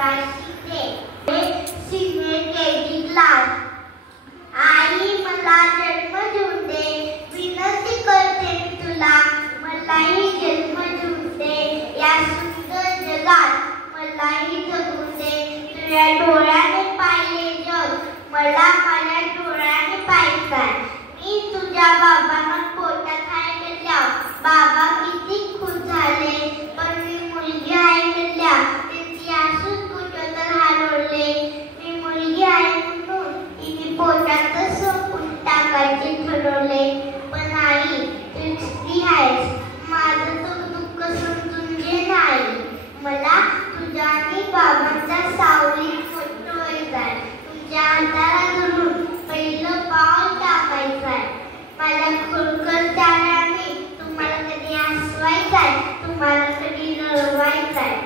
मगाशी ते senior KG class. आई मला जन्म देऊन दे, विनंती करते मी तुला, मलाही जन्म देऊन दे, या सुंदर जगात मलाही जगून दे. तुझ्या डोळ्याने पाहिले जग, मला माझ्या डोळ्याने पाहायचंय. मी तुझ्या बाबांना पोटात आहे म्हटल्या, बाबा किती खुश झाले. पण मी मुलगी आहे म्हटल्या, त्यांची आसू कुठं तर हरवले. मी मुलगी आहे म्हणून तिने पोटातच सोडून टाकायचे ठरवले. पण आई तू स्त्री आहेस, माझं तर दुःख समजून घे नाही. मला तुझ्या आणि बाबांच्या सावलीत मोठं व्हायचंय, तुमच्या अंधारात धरून पहिलं पाऊल टाकायचंय. माझ्या खोलकर त्याने तुम्हाला कधी हसवायचंय, तुम्हाला कधी रडवायचंय.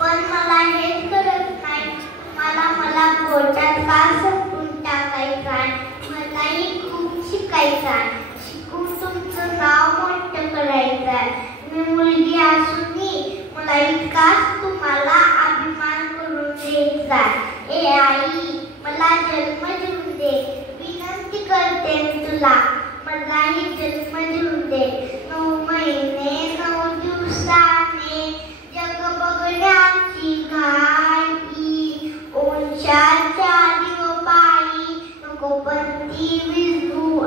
पण मला हेच कळत नाही, तुम्हाला मला पोटात का सोडून टाकायचंय. मलाही खूप शिकायचंय, शिकून तुमचं नाव मोठं करायचंय. मी मुलगी असूनही मला इतकाच तुम्हाला अभिमान करून द्यायचा. ए आई मला जन्म देऊन दे, विनंती करते मी तुला, मलाही जन्म देऊन दे. 9 महिने 9 दिवसाने जग बघण्याची घाई, ओंशाच्या दिवपाई नको पण ती विजू